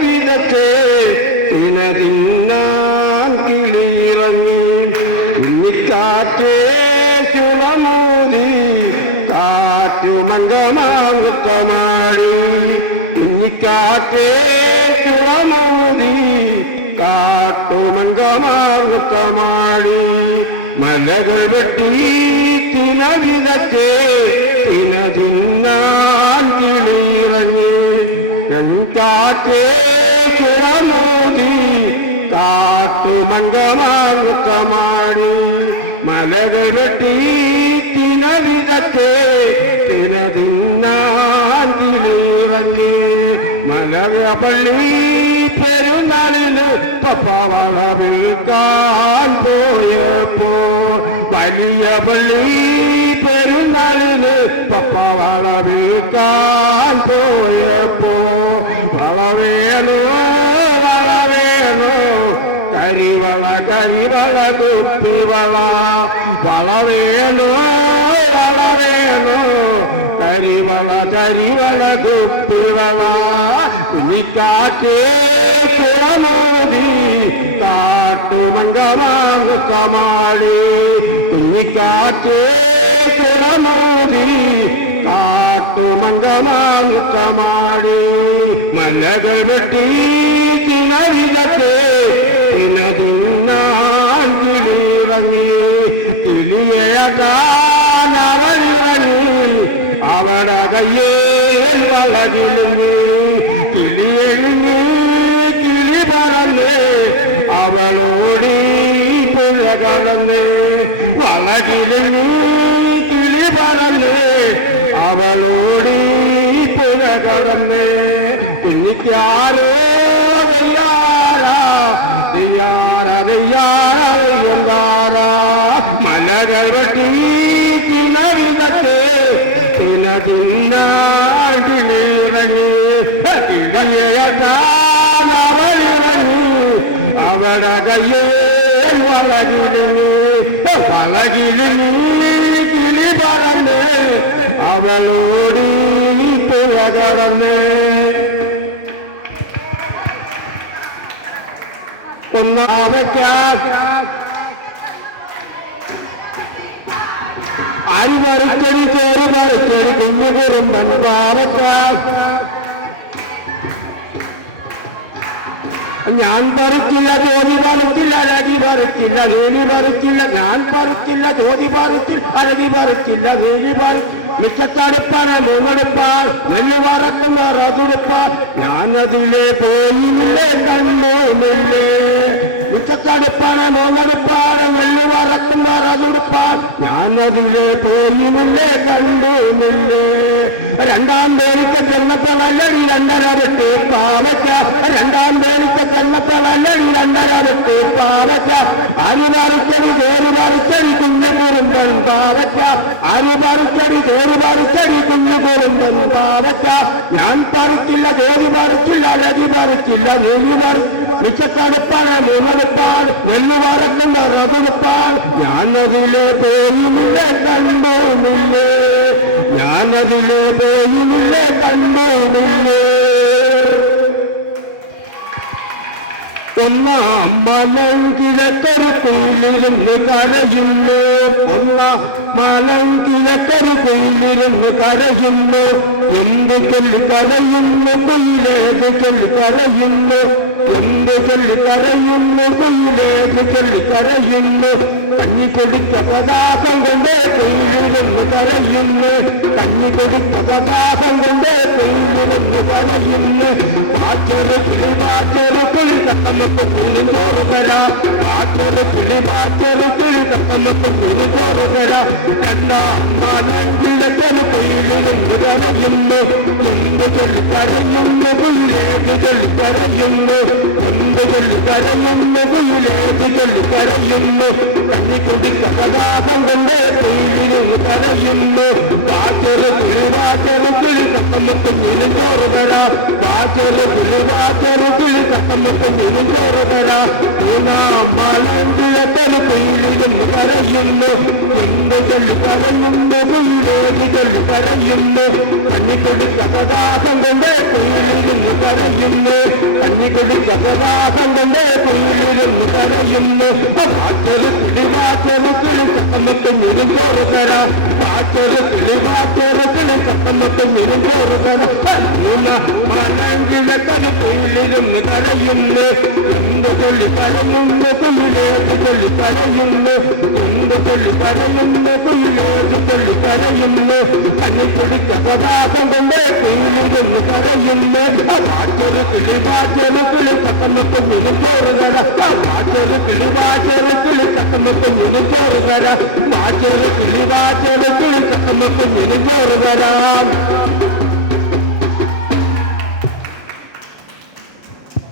വിധത്തെ തിന്നാൻ കിളിയിറങ്ങി കുഞ്ഞിക്കാറ്റേ ചുളമൂതി കാറ്റുമംഗമാങ്ങുത്തമാടി കുഞ്ഞിക്കാറ്റേ ചുളമൂതി കാട്ടുമംഗമാങ്ങുത്തമാടി മലകൾ വെട്ടി തിനവിധത്തെ തിന്നാൻ കിളിയിറങ്ങി കാറ്റേ ചുളമൂതി കാട്ടുമംഗമാങ്ങുത്തമാടി മലകൾ വെട്ടി തിനവിധത്തെ തിന്നാൻ കിളിയിറങ്ങി മലകപ്പള്ളി പെരുന്നാളിന് പപ്പാവള വിൽക്കാൻ പോയപ്പോൾ വലിയ പള്ളി പെരുന്നാളിന് പപ്പാവള വിൽക്കാൻ പോയപ്പോ വളവേണോ വളവേണോ കരിവള കരിവള കുപ്പിവള വളവേണോ വളവേണോ കരിവള കരിവള കുപ്പിവള കുഞ്ഞിക്കാറ്റേ കുളമൂതി കാട്ടുമംഗമാങ്ങുത്തമാടി കുഞ്ഞിക്കാറ്റേ കുളമൂതി കാട്ടുമംഗമാങ്ങുത്തമാടി മലകൾ വെട്ടി തിനവിധത്തെ തിന്നാൻ കിളിയിറങ്ങി കിളിയഴകാനവളിറങ്ങി അവരുടെ കയ്യേൽ വളകിലുങ്ങി കിളിയെഴുങ്ങി കിളി പറന്ന് അവളോടി പുഴ കടന്ന് വളകിലുങ്ങി കിളി പറന്ന് അവളോടി പുഴ കടന്ന് കുഞ്ഞിക്കാരോ മലകൾ വെട്ടി തിനവിധത്തെ തിന്നാടിലിറങ്ങി കിളിയഴകാനവളിറങ്ങി അവരുടെ കയ്യേ വളകിലുങ്ങി വളകിലുങ്ങി കിളി പറന്ന് അവളോടി പുഴ കടന്ന് അരി മറിച്ചടി ചോറ് മറിച്ചടി കുഞ്ഞു കുറുമ്പൻ പാവക്കാൽ ഞാൻ പറിച്ചില്ല ജോലി പറിച്ചില്ല അഴകി പറിച്ചില്ല വേലി പറിച്ചില്ല ഞാൻ പറിച്ചില്ല ജോലി പറിച്ചില്ല അഴകി പറിച്ചില്ല വേലി പറി മിച്ചത്തടുപ്പാണ് മൂന്നെടുപ്പാൽ നെല്ല് വറക്കുന്ന റതുടുപ്പാൽ ഞാനതിലെ പോയില്ലേ കണ്ടോന്നില്ലേ മിച്ചത്തടുപ്പാണ് മൂന്നെടുപ്പാണ് നെല്ല് വറക്കുന്ന റതുടുപ്പാൽ ഞാനതിലെ പോയില്ലേ കണ്ടോന്നില്ലേ രണ്ടാം പേരിക്ക് ചെന്നപ്പളല്ലടി രണ്ടര വെട്ടി പാവയ്ക്ക രണ്ടാം പേരിക്ക് ചെന്നപ്പളല്ലടി രണ്ടര വെട്ടി പാവയ്ക്ക അരി പറിച്ചടി ചേരി പറിച്ചടി കുഞ്ഞു കുറുമ്പൻ പാവയ്ക്ക അരി പറിച്ചടി ചേരി പറിച്ചടി കുഞ്ഞു കുറുമ്പൻ പാവയ്ക്ക ഞാൻ പറിച്ചില്ല ചേരി പറിച്ചില്ല അഴകി പറിച്ചില്ല നെല്ലി പറി മിച്ചത്തടുപ്പാണ് മൂന്നെടുപ്പാൾ നെല്ല് വറക്കുന്ന റതുടുപ്പാൾ ഞാനതിലെ പോയുമില്ലേ കണ്ടോമില്ലേ ഞാനതിലെ പോയുമില്ലേ കണ്ടോമില്ലേ ഒന്നാം മലം കിഴക്കൊരു കുയിലിരുന്ന് കരയുന്നു ഒന്നാം മലം കിഴക്കൊരു കുയിലിരുന്ന് കരയുന്നു എന്ത് ചൊല്ലി കരയുന്നു കുയിലേത് ചൊല്ലി കരയുന്നു എന്ത് ചൊല്ലി കരയുന്നു കുയിലേത് ചൊല്ലി കരയുന്നു കഞ്ഞി കൊടുത്ത പ്രതാപം കൊണ്ട് കുയിലിരുന്ന് കരയുന്നു കഞ്ഞി കൊടുത്ത പ്രതാപം കൊണ്ട് കുയിലിരുന്ന് കരയുന്നു പാച്ചൊരു കിളി പാച്ചൊരു കിളി തമ്മക്ക് കുളിച്ചോറുകര പാച്ചൊരു കിളി പാച്ചൊരു കിളി തമ്മക്ക് കുളിച്ചോറുകര രണ്ടാം മാനങ്കിലൊരു കുയിലിരുന്ന് കരയുന്നു എന്ത് ചൊല്ലി കരയുന്നു കുയിലേത് ചൊല്ലി കരയുന്നു എന്ത് ചൊല്ലി കരയുന്നു കുയിലേത് ചൊല്ലി കരയുന്നു കഞ്ഞി കുടിക്ക പ്രതാപം കൊണ്ട് കുയിലിരുന്ന് കരയുന്നു പാച്ചൊരു കിളി പാച്ചൊരു കിളി തമ്മക്ക് കുളിച്ചോറുകര പാച്ചൊരു കിളി പാച്ചൊരു കിളി തമ്മക്ക് കുളിച്ചോറുകര മൂന്നാം മാനങ്കിലൊരു കുയിലിരുന്ന് കരയുന്നു എന്ത് ചൊല്ലി കരയുന്നു കുയിലേത് ചൊല്ലി കരയുന്നു കഞ്ഞി കുടിക്ക പ്രതാപം കൊണ്ട് കുയിലിരുന്ന് കരയുന്നു കിളി ജഗദാസം കൊണ്ട് കുയിലിരുന്ന് കരയുന്നു പാച്ചൊരു കിളി വാച്ചൊരു കിളി ചക്കമൊക്കെ മിരുന്തോറ് തരാം പാച്ചൊരു കിളി വാച്ചൊരു കിളി ചക്കമൊക്കെ മിരുന്തോറ് തരാം മലങ്കിഴക്കന് കുയിലിരുന്ന് കരയുന്നു എന്ത് കൊള്ളി കരയുന്നു കുയിലേത് കൊള്ളി കരയുന്നു എന്ത് കൊള്ളി കരയുന്നു കുയിലേത് കൊള്ളി കരയുന്നു കണ്ണിക്കൊടി ജഗദാസം കൊണ്ട് കുയിലിരുന്ന് കരയുന്നു പാച്ചൊരു കിളി വാച്ചൊരു കിളി ചക്കമൊക്കെ മിരുന്തോറ് തരാം പാച്ചൊരു കിളി വാച്ചൊരു കിളി ചക്കമൊക്കെ മിരുന്തോറ് തരാം പാച്ചൊരു കിളി വാച്ചൊരു കിളി ചക്കമൊക്കെ മിരുന്തോറ് തരാം